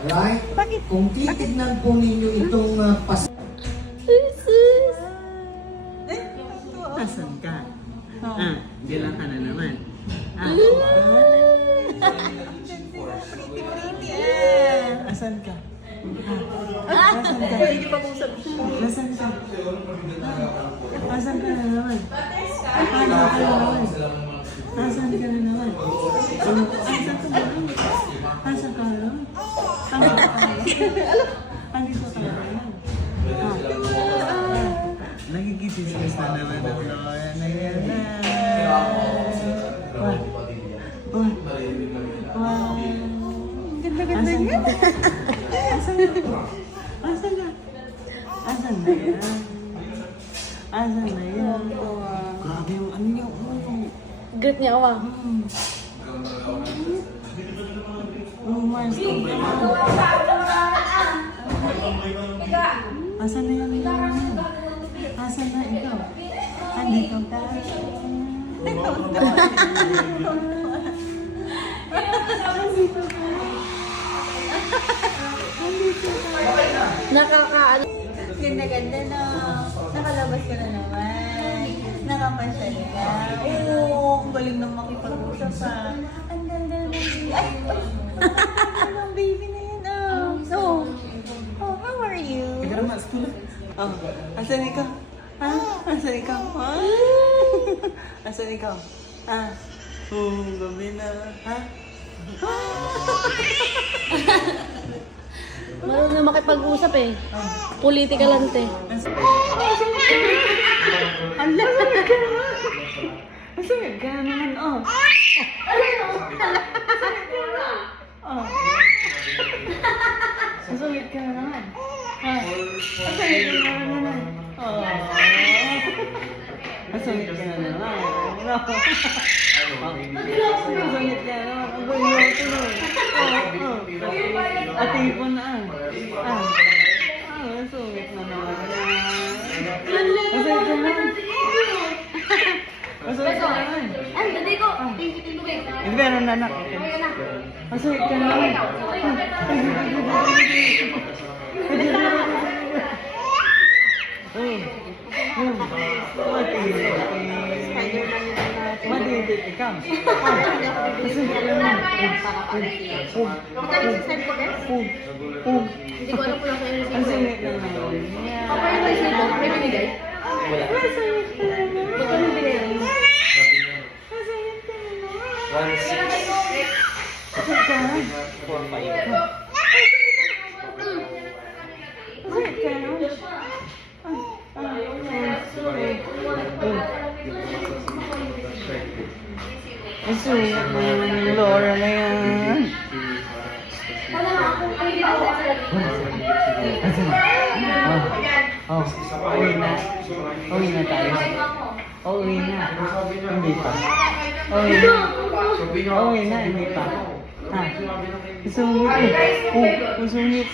Alright? Kung titignan po ninyo itong Asan ka? Bilang ka na naman. Asan ka? Asan ka? Asan ka? Asan ka na naman? Asan ka na naman? Asan ka na naman? Andito ka na naman. Nagigitisis na naman ako na yan na. Wow. Ganda-ganda niya. Asan na? Asan na? Asan na yan? Asan na yan? Grabe yung ano niya. Great niya awa. Oh, Mars. Asan na yan? Asan na ikaw? Andito ka. Andito ka. Nakakaano. Ganda-ganda na. Nakalabas ka na naman. Nakapasyal ka. Oo, ang galing nang makipag-usap pa. Ang ganda ng baby. Ay! Ang baby na yun, oh. So, oh, how are you? Ikaw naman, school. Oh, asan ikaw? Ha? Asan ikaw? Ha? Asan ikaw? Ha? Gabi na. Ha? Marunong na makipag-usap eh. Politikalante. Ang lamig ka naman. Ang lamig ka naman, oh. Oh. Ang lamig ka naman. Ha? Ang lamig ka naman. Oh. Ang lamig ka naman. No. Ang lamig ka naman. Ang gulo ito, no. At ipon na. Ang sungit na naman. Ang sungit ka naman. Ang sungit ka naman. Ay, dali ko. Hindi ba yan ang nanak? Ang sungit ka naman. Madidit ikaw. Ang sungit ka naman. Hindi ko alam kung lang kayo Ang sungit na naman. Papa, yung license mo, may binigay? Ang sungit ka naman. Ba't anong binigay mo? Ang sungit ka naman. Sungit ka naman. Sungit ka naman. Ang sungit na naman yung Laura na yan. Oh, uwi na. Uwi na tayo. Uwi na. Hindi pa. Uwi na. Uwi na, hindi pa. Ha? Sungit eh. Sungit.